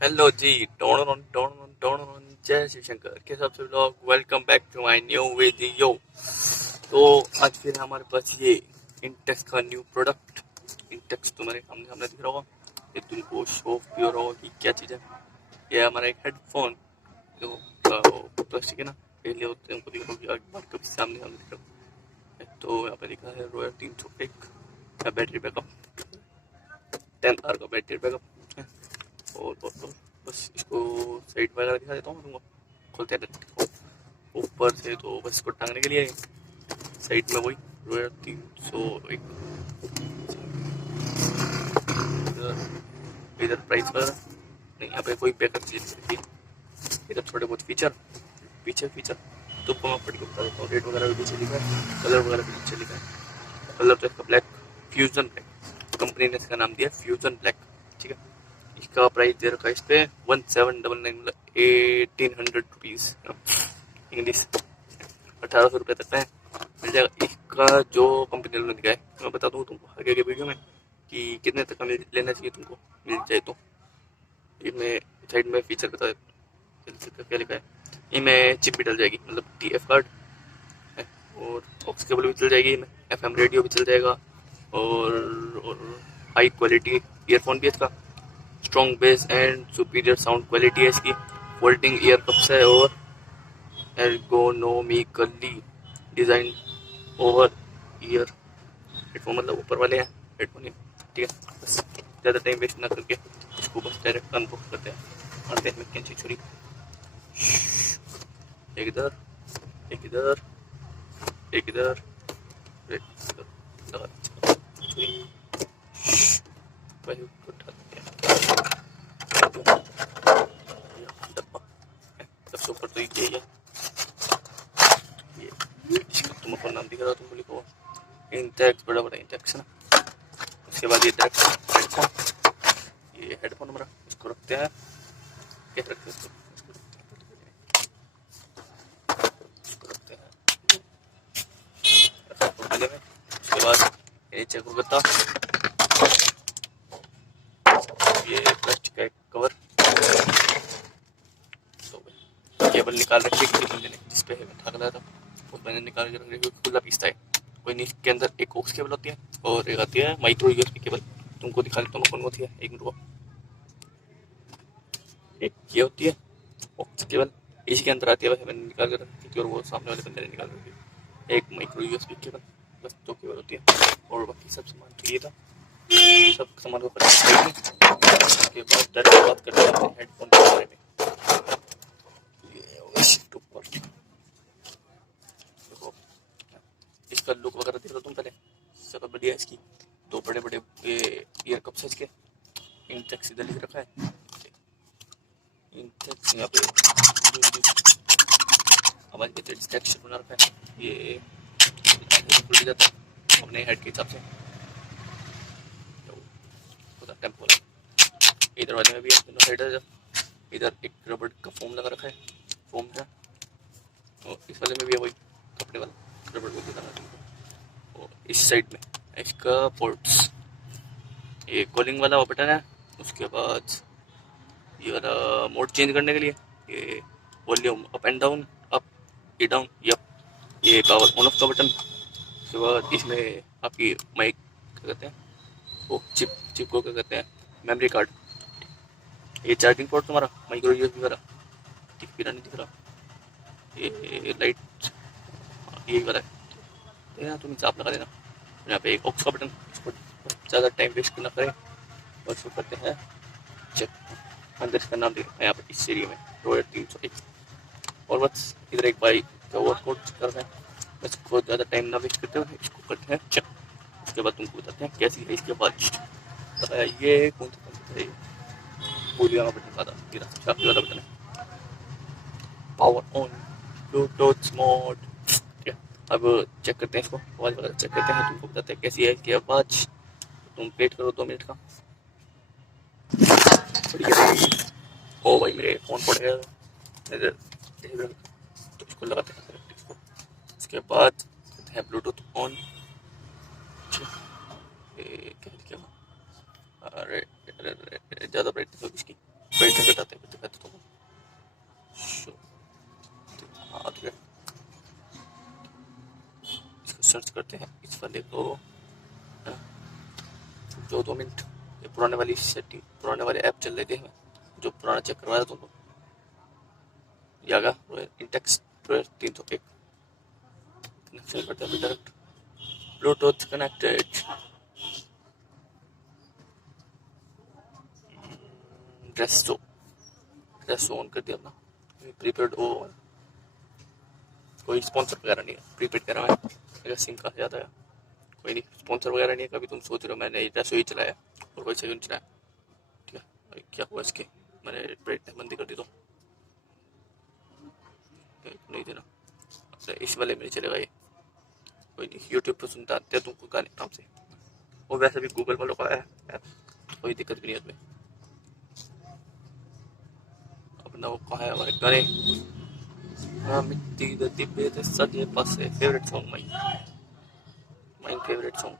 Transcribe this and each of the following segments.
Hello जी। जय श्री शंकर के सबसे लोग welcome back to my new video. तो आज फिर हमारे पास ये इंटेक्स का न्यू प्रोडक्ट। इंटेक्स तुम्हारे सामने सामने दिख रहा होगा, ये तुमको शो ऑफ भी हो रहा होगा कि क्या चीज़ है। ये हमारा एक हेडफोन जो प्लास्टिक है ना, पहले होते हैं, उनको दिख रहा होगा कभी सामने सामने दिख रहा होगा। तो यहाँ पे लिखा है रॉयल 301 का बैटरी बैकअप, 10 आवर का बैटरी बैकअप है। और बस इसको साइड वगैरह दिखा देता हूँ तुमको, खोलते हैं ऊपर से। तो बस इसको टांगने के लिए साइड में वही रोयर 301। इधर प्राइस वगैरह नहीं, यहाँ पे कोई पैकर चीज नहीं है। इधर थोड़े बहुत फीचर, पीछे फीचर तो मैं पढ़ के बता देता हूँ। रेट वगैरह भी पीछे लिखा है, कलर वगैरह भी पीछे लिखा है। कलर तो इसका ब्लैक, फ्यूजन ब्लैक, कंपनी ने इसका नाम दिया फ्यूजन ब्लैक। ठीक है, इसका प्राइस दे रखा है इस पे 1799, मतलब 1800 रुपीज़ इंग्लिश, 1800 रुपये तक का है, मिल जाएगा। इसका जो कंपनी ने दिया है मैं बता दूँ तुमको आगे के वीडियो में कि कितने तक का लेना चाहिए तुमको, मिल जाए तो। इसमें साइड में फीचर बता देता क्या लिखा है। इनमें चिप भी डल जाएगी, मतलब TF कार्ड है, और ऑक्स केबल भी चल जाएगी, इनमें FM रेडियो भी चल जाएगा, और हाई क्वालिटी ईयरफोन भी है इसका, strong base and superior sound quality है इसकी, फोल्डिंग ईयर कप्स है, और एर्गोनोमिकली डिजाइन ओवर ईयर हेडफोन, मतलब ऊपर वाले हैं हेडफोन। ठीक है, बस ज़्यादा टाइम वेस्ट ना करके इसको बस डायरेक्ट अनबॉक्स करते हैं। और देख में कैंची छुरी, एक इधर एक इधर एक इधर एक इधर लगा छुरी, वही उठा डब्बा। सबसे ऊपर तो ये है, ये तुमको नाम दिख रहा है, तुमको लिखो इंटेक्स, बड़ा बड़ा इंटेक्स है ना। उसके बाद ये हेडफोन, ये हेडफोन हमारा, इसको रखते हैं, कैसे रखते हैं इसको रखते हैं गले में। उसके बाद ये चेक करता, ये प्लास्टिक का एक कवर, तो केबल निकाल रखी किसी बंदे ने जिस पे ठग लाया था, उस बंदे ने निकाल के रख रखी, खुला पीसता है कोई नहीं। इसके अंदर एक ऑक्स केबल होती है और एक आती है माइक्रो USB केबल। तुमको दिखा देता हूँ कौन होती है, एक मिनट। एक ये होती है ऑक्स केबल, इसी के अंदर आती है, वैसे मैंने निकाल कर रखी थी और वो सामने वाले बंदे ने निकाल रखी थी। एक माइक्रो USB केबल, बस 2 केबल होती है, और बाकी सब सामान तो ये था। सब सामान को उसके बाद डायरेक्ट बात करते हैं हेडफोन के बारे में। इसका लुक वगैरह देख लो तुम पहले, सब बढ़िया है इसकी। दो बड़े बड़े ईयर कप्स है इसके, इंटेक्स इधर लिख रखा है, इंटेक्स यहाँ पे आवाज के डिस्ट्रैक्शन बना रखा है। ये खुल जाता है अपने हेड के हिसाब से, टेम्पो। इधर वाले में भी है, दोनों साइड। इधर एक रबड़ का फोम लगा रखा है, फोम है, और इस वाले में भी है वही कपड़े वाला रबड़ को लगा रखा है। और इस साइड में इसका पोर्ट्स, ये कॉलिंग वाला बटन है। उसके बाद ये वाला मोड चेंज करने के लिए, ये volume up and down, up ये डाउन, ये पावर ऑन ऑफ का बटन। उसके बाद इसमें आपकी माइक क्या कहते हैं, वो चिप को क्या कहते हैं, मेमोरी कार्ड। ये चार्जिंग पोर्ट तुम्हारा माइक्रो USB वाला, दिख भी नहीं दिख रहा, ये लाइट यही वाला है। यहाँ तुम चाप लगा देना। यहाँ पे एक ऑक्स का बटन, इसको ज़्यादा टाइम वेस्ट ना करें और इसको करते हैं चेक। अंदर इसका नाम देखते हैं यहाँ पे इस एरिया में रॉयल 301। और बस इधर एक बाइक का ओवर कोड कर रहे हैं, बस इसको ज़्यादा टाइम ना वेस्ट करते हुए इसको करते हैं चेक। उसके बाद तुमको बताते हैं कैसी है इसके बाद। बताया ये कौन सा है, पूरी वाला बटन था, मेरा शाफी वाला बटन है, पावर ऑन ब्लूटूथ मोड। ठीक है, अब चेक करते हैं इसको, आवाज़ वगैरह चेक करते हैं, तुमको बताते हैं कैसी है इसकी आवाज़। तुम वेट करो 2 मिनट का। ओ भाई मेरे फ़ोन पड़ गया इधर, तो इसको लगाते हैं करेक्ट इसको। उसके बाद करते हैं ब्लूटूथ ऑन। क्या, अरे ज़्यादा ब्राइटनेस होगी इसकी, ब्राइटनेस देखो हाँ, जो 2 मिनट ये पुराने वाली सेटिंग पुराने वाले ऐप चल रहे थे जो पुराना चेक करवाया तुमको यागा इंटेक्स 301 कनेक्शन करते हैं direct Bluetooth connected dress on कर दिया अपना प्रीपेड ओ कोई स्पॉन्सर वगैरह नहीं है प्रीपेड करा है अगर सिम का ज़्यादा है कोई नहीं स्पॉन्सर वगैरह नहीं है कभी तुम सोच रहे हो मैंने ड्रेस ही चलाया और कोई सेकंड चलाया ठीक है भाई क्या हुआ इसके मैंने ब्राइटनेस बंदी कर दी तो नहीं देना अपने इस वाले में चलेगा ये कोई नहीं यूट्यूब पर सुनता आते तुमको गाने आराम से और वैसे भी गूगल वालों का है कोई दिक्कत भी नहीं है उसमें अपना वो कहाँ है हमारे गाने मिट्टी द डिब्बे ते सजे पासे favourite song my favourite song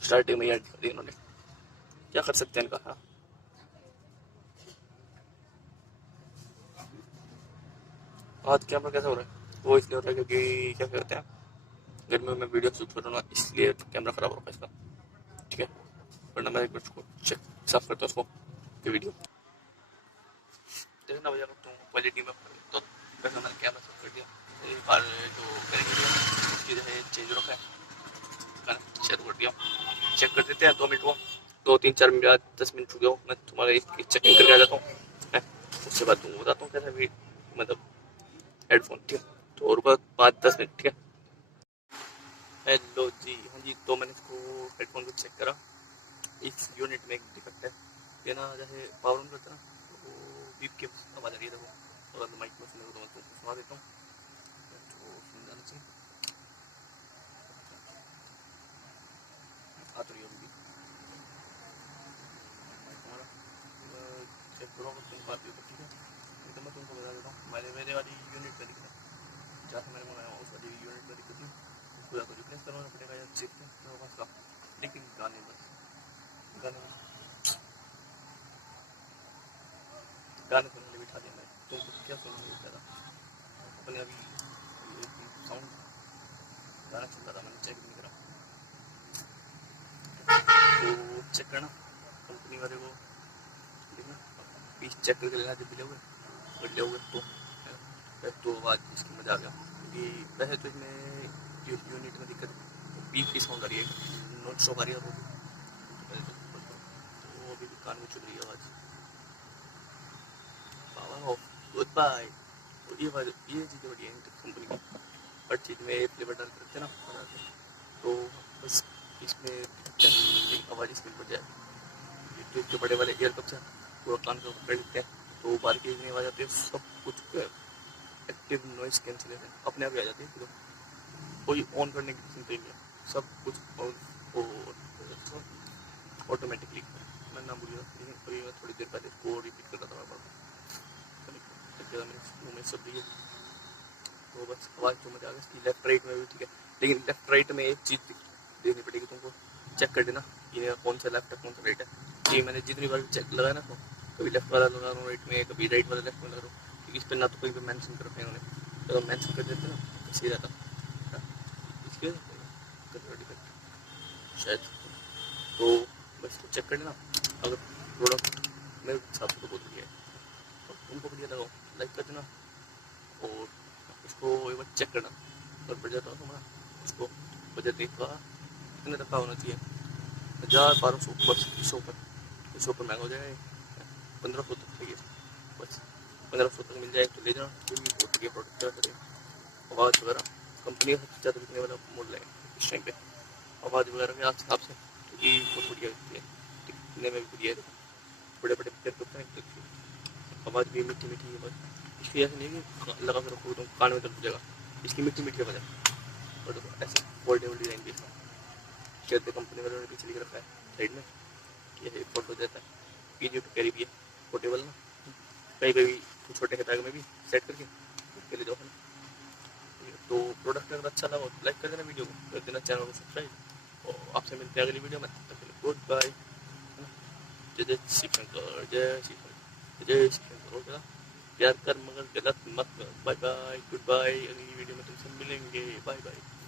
starting में ऐड कर दी उन्होंने क्या कर सकते हैं इनका हाँ आज कैमरा कैसा हो रहा है वो इसलिए हो रहा है क्योंकि क्या कहते हैं गर्मियों में वीडियो शूट कर रहा हूँ इसलिए कैमरा खराब हो रहा है इसका ठीक है वरना मैं एक बार चेक साफ करता हूँ उसको वीडियो देखना भैया तुम क्वालिटी में तो वैसे मैंने कैमरा सेट कर दिया एक बार जो करेंगे चीज़ है चेंज रखा है शेयर कर दिया चेक कर देते हैं 2 मिनट को 2 3 4 मिनट 10 मिनट रुक जाओ मैं तुम्हारे इसकी चेकिंग करके आ जाता हूँ उसके बाद तुमको बताता हूँ कैसा भी मतलब हेडफोन ठीक है तो और 5-10 मिनट ठीक है हेलो जी हाँ जी तो मैंने इसको हेडफोन को चेक करा इस यूनिट में एक डिफेक्ट है ये ना जैसे पावर ऑन करते ना तो बीप की आवाज़ आ रही है देखो अगर माइक में सुने तो मैं तुमको सुना देता हूँ तो सुन जाना चाहिए आ तो रही है अभी हमारा चेक करो अगर तुम बात भी तो ठीक है नहीं तो मैं तुमको बता देता हूँ मेरे वाली यूनिट में दिक्कत जहाँ से मैंने मंगाया उस वाली यूनिट में दिक्कत नहीं उसको या तो रिप्लेस करवाना पड़ेगा या चिप का लेकिन गाने में गाने सुनने भी बिठा दिया मैं तुमको क्या सुनने ज़्यादा अपने अभी साउंड गाना चल रहा था मैंने चेक नहीं करा तो चेक करना कंपनी वाले को देखना पीस चेक करके लेना जब भी लोगे अगर लोगे तो आवाज़ इसकी मजा आ गया क्योंकि वैसे तो इसमें यूनिट में दिक्कत बीप की साउंड आ रही है नॉन स्टॉप आ रही है वो अभी कान में चुभ रही है आवाज़ गुड बाय तो ये चीज़ें बढ़िया है कंपनी की हर चीज़ में फ्लेवर डाल करते हैं ना तो बस इसमें आवाज़ इसमें बढ़ जाए जो बड़े वाले ईयरकप्स हैं पूरा कान के ऊपर कर लेते हैं तो बारीक एक आवाज़ आती है सब कुछ एक्टिव नॉइस कैंसिलेशन अपने आप ही आ जाती है कोई ऑन करने की चिंता नहीं है सब कुछ ऑटोमेटिकली मैं ना भूलिए लेकिन अभी मैं थोड़ी देर पहले को रिपीट कर रहा था मैं सब लिए तो बस आवाज़ तो मजा आ गई इसकी लेफ्ट राइट में भी ठीक है लेकिन लेफ्ट राइट में एक चीज़ देखनी पड़ेगी तुमको चेक कर देना ये कौन सा लेफ्ट है कौन सा राइट है ये मैंने जितनी बार चेक लगाया ना तो कभी लेफ्ट वाला लगा रहा हूँ राइट में कभी राइट वाला लेफ्ट में लगा रहा हूँ क्योंकि इस पर ना तो कोई भी मैंशन कर रखे हैं उन्होंने तो मैंशन कर देते ना सही रहता इसके शायद तो बस चेक कर लेना अगर प्रोडक्ट मेरे हिसाब से तो बहुत बढ़िया है और तुमको बढ़िया लगाओ लाइक कर देना और इसको एक बार चेक करना और बजट हो तुम्हारा इसको बजट देखा कितने तक का होना चाहिए 1000-1200 बस इससे ऊपर महंगा हो जाएगा 1500 तक चाहिए बस 1500 तक मिल जाए तो ले जाना कोई बहुत बढ़िया प्रोडक्ट है आवाज़ वगैरह कंपनी का सबसे ज़्यादा बिकने वाला मॉडल है इस टाइम पे आवाज़ वगैरह के हिसाब से क्योंकि बहुत बढ़िया होती है दिखने में भी बढ़िया है बड़े बड़े पिक्चर करते हैं आवाज़ भी मीठी मीठी आवाज़ इसकी ऐसे नहीं कि लगा कर रखो तो कान में दर्द हो जाएगा इसकी मीठी मीठी आवाज़ है और ऐसे फोल्डेबल डिज़ाइन की कहते कंपनी वालों ने पीछे लिख रखा है साइड में ये फोटो देता है ईजी टू कैरी भी है पोर्टेबल ना कहीं पे भी छोटे के बैग में भी सेट करके ले जाओ तो प्रोडक्ट अगर अच्छा लगा तो लाइक कर देना वीडियो को कर देना चैनल को सब्सक्राइब और आपसे मिलते हैं अगली वीडियो में गुड बाय जय श्री शंकर जय श्री शंकर ओके प्यार कर मगर गलत मत कर। बाय बाय, गुड बाय, अगली वीडियो में तुमसे मिलेंगे, बाय बाय।